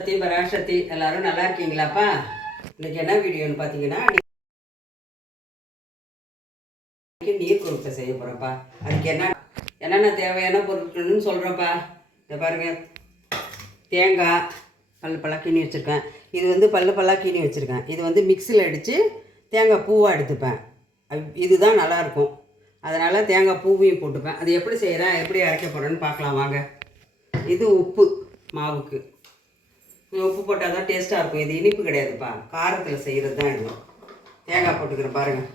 சக்தி பராசக்தி எல்லாரும் நல்லா இருக்கீங்களாப்பா? இன்னைக்கு என்ன வீடியோன்னு பார்த்தீங்கன்னா, நீர் கொழுக்கட்டை செய்ய போகிறப்பா. அதுக்கு என்னென்ன தேவையான பொருட்கள்னு சொல்கிறப்பா. இதை பாருங்கள், தேங்காய் பல்லாக கிணி வச்சுருக்கேன். இது பல்லாக கிணி வச்சுருக்கேன். இது மிக்சியில் அடித்து தேங்காய் பூவாக எடுத்துப்பேன். இதுதான் நல்லாயிருக்கும். அதனால் தேங்காய் பூவையும் போட்டுப்பேன். அது எப்படி செய்கிறேன், எப்படி அரைக்க போகிறேன்னு பார்க்கலாம் வாங்க. இது உப்பு மாவுக்கு. உப்பு போட்டால் தான் டேஸ்ட்டாக இருக்கும். இது இனிப்பு கிடையாதுப்பா, காரத்தில் செய்கிறது தான் இது. தேங்காய் போட்டுக்கிறேன் பாருங்கள்.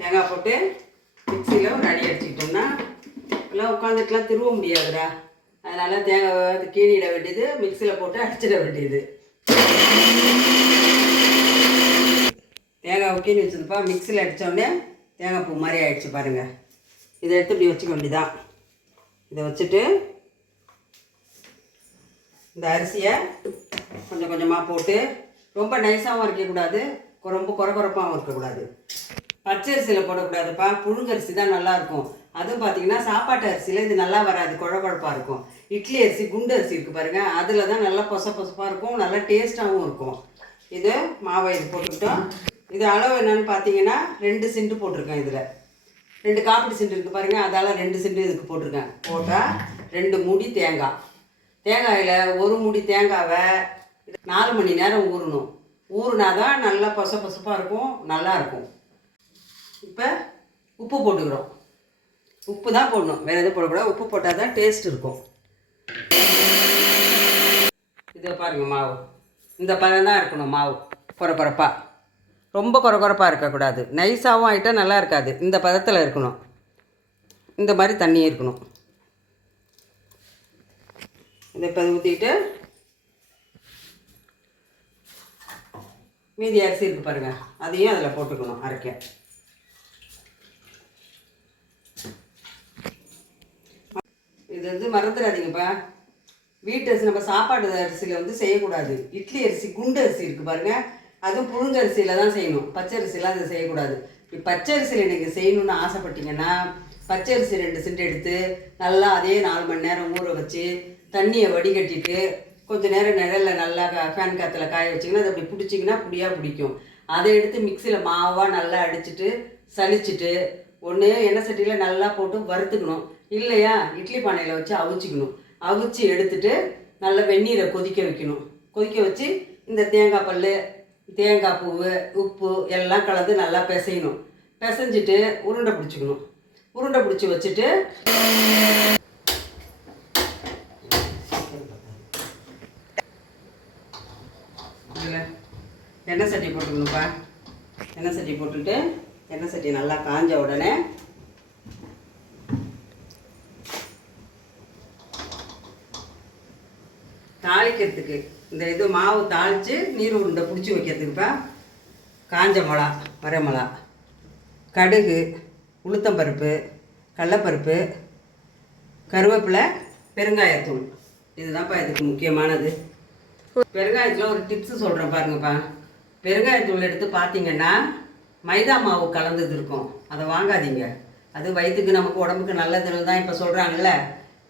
தேங்காய் போட்டு மிக்சியில் ஒரு அடி அடிச்சுக்கிட்டோம்னா எல்லாம் உட்காந்துட்டுலாம் திருவ முடியாதுடா. அதனால் தேங்காய் கீழிட வேண்டியது, மிக்சியில் போட்டு அடிச்சிட வேண்டியது. தேங்காய் கீழி வச்சுருப்பா. மிக்சியில் அடித்தோடனே தேங்காய் பூ மாதிரி ஆகிடுச்சு பாருங்கள். இதை எடுத்து இப்படி வச்சுக்க வேண்டியதான். இதை வச்சுட்டு இந்த அரிசியை கொஞ்சம் கொஞ்சமாக போட்டு, ரொம்ப நைஸாகவும் இருக்கக்கூடாது, ரொம்ப குறப்பாகவும் இருக்கக்கூடாது. பச்சை அரிசியில் போடக்கூடாதுப்பா, புழுங்கரிசி தான் நல்லாயிருக்கும். அதுவும் பார்த்தீங்கன்னா சாப்பாட்டு அரிசியில் இது நல்லா வராது, குழப்பாக இருக்கும். இட்லி அரிசி, குண்டு அரிசி இருக்குது பாருங்கள், அதில் தான் நல்லா பொசப்பாக இருக்கும், நல்லா டேஸ்ட்டாகவும் இருக்கும். இது மாவை இது போட்டுக்கிட்டோம். இது அளவு என்னென்னு பார்த்தீங்கன்னா 2 சிண்டு போட்டிருக்கேன். இதில் 2 காப்பிடி சிண்டு இருக்குது பாருங்கள், அதால் 2 சிண்டு இதுக்கு போட்டிருக்கேன். போட்டால் 2 மூடி தேங்காய். தேங்காயில் 1 மூடி தேங்காவை 4 மணி நேரம் ஊறணும். ஊறுனா தான் நல்லா பொசப்பாக இருக்கும், நல்லாயிருக்கும். இப்போ உப்பு போட்டுக்கிறோம். உப்பு தான் போடணும், வேறு எதுவும் போடக்கூடாது. உப்பு போட்டால் தான் டேஸ்ட் இருக்கும். இதை பாருங்கள், மாவு இந்த பதம் தான் இருக்கணும். மாவு குறப்பாக, ரொம்ப குறப்பாக இருக்கக்கூடாது. நைஸாகவும் ஆகிட்டால் நல்லா இருக்காது. இந்த பதத்தில் இருக்கணும். இந்த மாதிரி தண்ணி இருக்கணும். இதை இப்போ ஊற்றிட்டு மீதி அரிசி இருக்குது பாருங்கள், அதையும் அதில் போட்டுக்கணும் அரைக்க. இது மறந்துடாதீங்கப்பா. வீட்டு அரிசி, நம்ம சாப்பாடு அரிசியில் செய்யக்கூடாது. இட்லி அரிசி, குண்டு அரிசி இருக்குது பாருங்கள், அதுவும் புழுங்க அரிசியில் தான் செய்யணும். பச்சை அரிசிலாம் அதை செய்யக்கூடாது. பச்சை அரிசியில் நீங்கள் செய்யணுன்னு ஆசைப்பட்டீங்கன்னா பச்சை அரிசி 2 சிண்டு எடுத்து நல்லா அதே 4 மணி நேரம் ஊற வச்சு தண்ணியை வடிகட்டிட்டு கொஞ்சம் நேரம் நிழலில் நல்லா ஃபேன் காற்றுல காய வச்சிங்கன்னா அது அப்படி பிடிச்சிங்கன்னா புடியாக பிடிக்கும். அதை எடுத்து மிக்சியில் மாவாக நல்லா அடிச்சுட்டு சலிச்சுட்டு ஒன்று எண்ணெய் சட்டியில் நல்லா போட்டு வறுத்துக்கணும். இல்லையா இட்லி பானையில் வச்சு அவிச்சிக்கணும். அவிச்சு எடுத்துட்டு நல்லா வெந்நீரை கொதிக்க வைக்கணும். கொதிக்க வச்சு இந்த தேங்காய் பல், தேங்காய் பூவு, உப்பு எல்லாம் கலந்து நல்லா பிசையணும். பிசைஞ்சிட்டு உருண்டை பிடிச்சிக்கணும். உருண்டை பிடிச்சி வச்சுட்டு எண்ணெய் சட்டி போட்டுக்கணும்ப்பா. எண்ணெய் சட்டி போட்டுட்டு எண்ணெய் சட்டி நல்லா காஞ்ச உடனே தாளிக்கிறதுக்கு இந்த மாவு தாளித்து நீர் உருண்டை பிடிச்சி வைக்கிறதுக்குப்பா காஞ்ச மிளகா, வரமிளகா, கடுகு, உளுத்தம்பருப்பு, கடலப்பருப்பு, கருவேப்பிலை, பெருங்காயத்தூள். இதுதான்ப்பா இதுக்கு முக்கியமானது. பெருங்காயத்தில் ஒரு டிப்ஸு சொல்கிறேன் பாருங்கப்பா. பெருங்காயத்தூள் எடுத்து பார்த்தீங்கன்னா மைதா மாவு கலந்தது இருக்கும், அதை வாங்காதீங்க. அது வயிற்றுக்கு நமக்கு உடம்புக்கு நல்லதுன்னு தான் இப்போ சொல்கிறாங்கல்ல.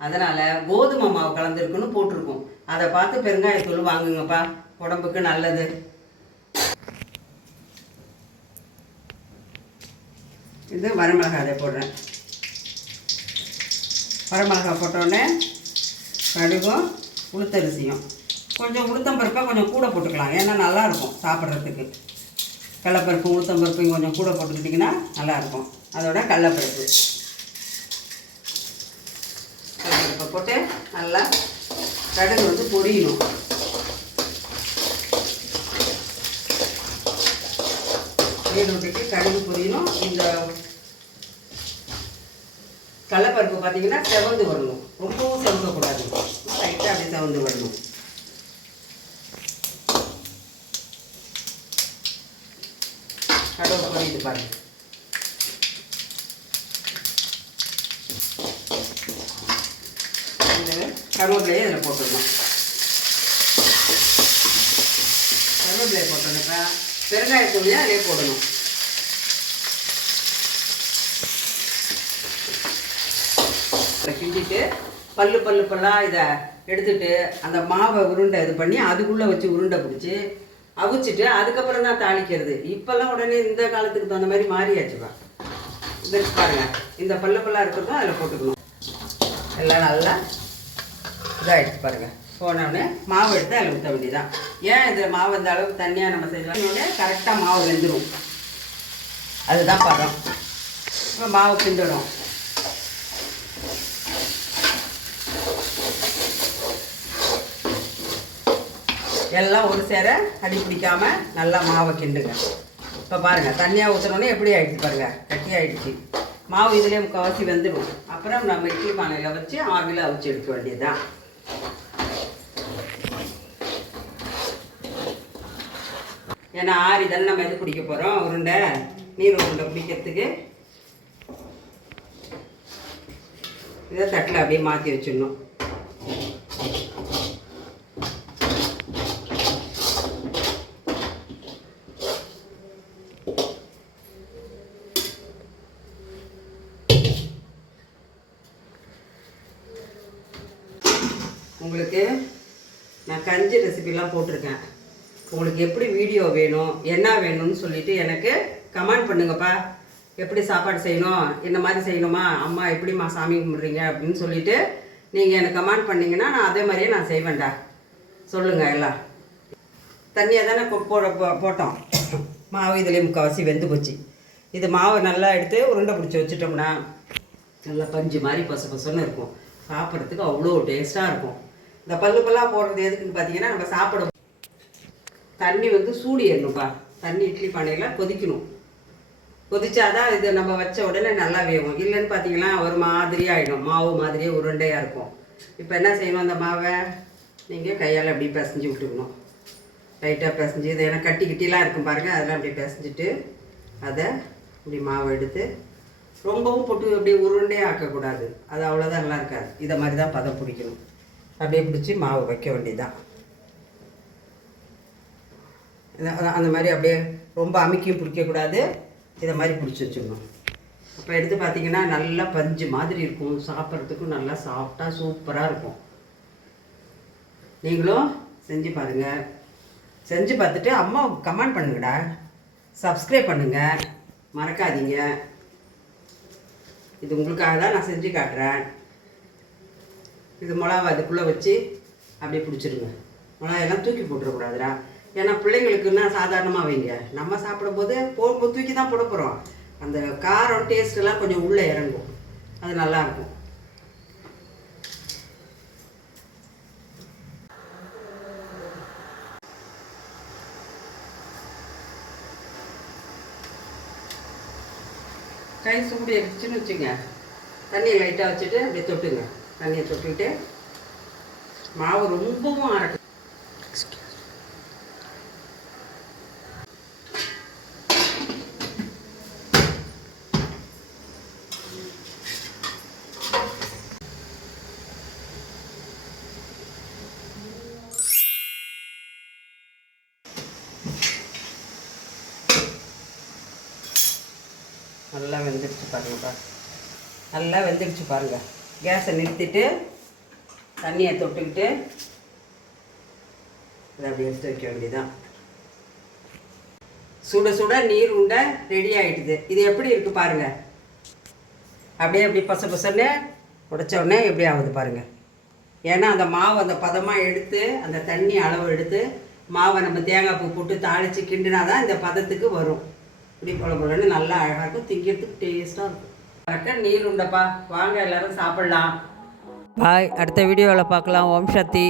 அதனால் கோதுமை மாவு கலந்துருக்குன்னு போட்டிருக்கோம். அதை பார்த்து பெருங்காயத்தூள் வாங்குங்கப்பா, உடம்புக்கு நல்லது. இது வரமிளகாய் அதை போடுறேன். வரமிளகாய் போட்டோடனே கடுகும் உளுத்தரிசியும், கொஞ்சம் உளுத்தம்பருப்பாக கொஞ்சம் கூட போட்டுக்கலாம், ஏன்னா நல்லாயிருக்கும் சாப்பிட்றதுக்கு. கடலப்பருப்பு உளுத்தம்பருப்பையும் கொஞ்சம் கூட போட்டுக்கிட்டிங்கன்னா நல்லாயிருக்கும். அதோட கடலப்பருப்பு போட்டு நல்லா கடுகு பொரியணும். வேணுட்டுக்கு கடுகு பொரியணும். இந்த கடலப்பருப்பு பார்த்தீங்கன்னா செவந்து வரணும், ரொம்பவும் செவக்கக்கூடாது, லைட்டாக அப்படி செவந்து வரணும். கடுகு பொரியுது பாருங்க. கருவேப்பிலையை இதில் போட்டுடணும். கருவேப்பிலையை போட்டோன்னப்ப பெருங்காயத்தூளையும் அதிலே போடணும். கிண்டிட்டு பல்லாக இதை எடுத்துட்டு அந்த மாவை உருண்டை இது பண்ணி அதுக்குள்ளே வச்சு உருண்டை பிடிச்சி அவிச்சிட்டு அதுக்கப்புறம் தான் தாளிக்கிறது. இப்போல்லாம் உடனே இந்த காலத்துக்கு தகுந்த மாதிரி மாறியாச்சுப்பா. இது பாருங்கள், இந்த பல்லாக இருக்கிறதும் அதில் போட்டுக்கணும். எல்லாம் நல்லா இதாகிடுச்சு பாருங்கள். போனோடனே மாவு எடுத்து அதில் ஊற்ற வேண்டியதான். ஏன் இந்த மாவு இந்த அளவுக்கு தண்ணியாக நம்ம செய்யலாம், கரெக்டாக மாவு வெந்துடும். அதுதான் பதம். இப்போ மாவு கிண்டிடும். எல்லாம் ஒரு சேர அடி பிடிக்காமல் நல்லா மாவை கிண்டுங்க. இப்போ பாருங்கள், தண்ணியாக ஊற்றினோடனே எப்படி ஆகிடுச்சு பாருங்கள், கட்டி ஆகிடுச்சு. மாவு இதிலே முக்கால்வாசி வெந்துடும். அப்புறம் நம்ம இட்லி பானையில் வச்சு ஆவியில் அவிச்சு எடுக்க வேண்டியதுதான். ஏன்னா ஆறி தானே நம்ம எது பிடிக்க போகிறோம், உருண்டை நீர் உருண்டை பிடிக்கிறதுக்கு. இதை தட்டில் அப்படியே மாற்றி வச்சிடணும். உங்களுக்கு நான் கஞ்சி ரெசிபிலாம் போட்டிருக்கேன். உங்களுக்கு எப்படி வீடியோ வேணும், என்ன வேணும்னு சொல்லிவிட்டு எனக்கு கமெண்ட் பண்ணுங்கப்பா. எப்படி சாப்பாடு செய்யணும், என்ன மாதிரி செய்யணுமா, அம்மா எப்படிம்மா சாமி கும்பிட்றீங்க அப்படின்னு சொல்லிவிட்டு நீங்கள் எனக்கு கமெண்ட் பண்ணிங்கன்னா நான் அதே மாதிரியே நான் செய்வேன்டா. சொல்லுங்கள். எல்லாம் தண்ணியாக தானே போட்டோம். மாவு இதுலேயே முக்கால்வாசி வெந்து போச்சு. இது மாவை நல்லா எடுத்து உருண்டை பிடிச்சி வச்சுட்டோம்னா நல்லா பஞ்சு மாதிரி பசுன்னு இருக்கும். சாப்பிட்றதுக்கு அவ்வளோ டேஸ்ட்டாக இருக்கும். இந்த பல்லாக போடுறது எதுக்குன்னு பார்த்தீங்கன்னா, நம்ம சாப்பிட தண்ணி சூடு ஏறணும்ப்பா. தண்ணி இட்லி பானையில் கொதிக்கணும். கொதிச்சாதான் இது நம்ம வச்ச உடனே நல்லா வேகும். இல்லைன்னு பார்த்தீங்கன்னா ஒரு மாதிரி ஆகிடும், மாவு மாதிரியே உருண்டையாக இருக்கும். இப்போ என்ன செய்யணும், அந்த மாவை நீங்கள் கையால் அப்படி பிசைஞ்சு விட்டுக்கணும். லைட்டாக பிசைஞ்சு, இது ஏன்னா கட்டிலாம் இருக்கும் பாருங்கள், அதெல்லாம் அப்படியே பிசைஞ்சிட்டு அதை இப்படி மாவை எடுத்து ரொம்பவும் போட்டு அப்படியே உருண்டையாக ஆக்கக்கூடாது. அது அவ்வளோதான் நல்லா இருக்காது. இதை மாதிரி தான் பதம் பிடிக்கணும். அப்படியே பிடிச்சி மாவு வைக்க வேண்டியதுதான். அந்த மாதிரி அப்படியே ரொம்ப அமுக்கியும் பிடிக்கக்கூடாது. இதை மாதிரி பிடிச்சி வச்சுக்கணும். அப்போ எடுத்து பார்த்தீங்கன்னா நல்லா பஞ்சு மாதிரி இருக்கும். சாப்பிட்றதுக்கும் நல்லா சாஃப்டாக சூப்பராக இருக்கும். நீங்களும் செஞ்சு பாருங்கள். செஞ்சு பார்த்துட்டு அம்மாவுக்கு கமெண்ட் பண்ணுங்கடா, சப்ஸ்கிரைப் பண்ணுங்கள், மறக்காதீங்க. இது உங்களுக்காக தான் நான் செஞ்சு காட்டுறேன். இது மிளகா அதுக்குள்ளே வச்சு அப்படியே பிடிச்சிருங்க. மிளகாயெல்லாம் தூக்கி போட்டுறக்கூடாதுடா. ஏன்னா பிள்ளைங்களுக்குன்னா சாதாரணமாக வைங்க. நம்ம சாப்பிடும்போது போகும்போது தூக்கி தான் போட போகிறோம். அந்த காரம் டேஸ்ட்டெல்லாம் கொஞ்சம் உள்ளே இறங்கும். அது நல்லாயிருக்கும். கை சூடு எடுத்துச்சுன்னு வச்சுங்க, தண்ணியை லைட்டாக வச்சுட்டு அப்படியே தொட்டுங்க. தண்ணியை தொட்டுக்கிட்டு மாவு ரொம்பவும் ஆறட்டும். நல்லா வெந்துடுச்சு பாருங்கப்பா. நல்லா வெந்துடுச்சு பாருங்கள். கேஸை நிறுத்திட்டு தண்ணியை தொட்டுக்கிட்டு இதை அப்படி எடுத்து வைக்க வேண்டியதான். சுட சுட நீர் உண்டை ரெடி ஆகிடுது. இது எப்படி இருக்குது பாருங்கள். அப்படியே அப்படி பசன்னு உடைச்ச உடனே எப்படி ஆகுது பாருங்கள். ஏன்னா அந்த மாவு அந்த பதமாக எடுத்து அந்த தண்ணி அளவு எடுத்து மாவை நம்ம தேங்காய் பூ போட்டு தாளித்து கிண்டினா தான் இந்த பதத்துக்கு வரும். இப்படி போலன்னு நல்லா அழகாக இருக்கும். திங்கிறதுக்கு டேஸ்ட்டாக இருக்கும். கரெக்டாக நீர் உண்டப்பா. வாங்க எல்லோரும் சாப்பிட்லாம். பாய். அடுத்த வீடியோவில் பார்க்கலாம். ஓம் சக்தி.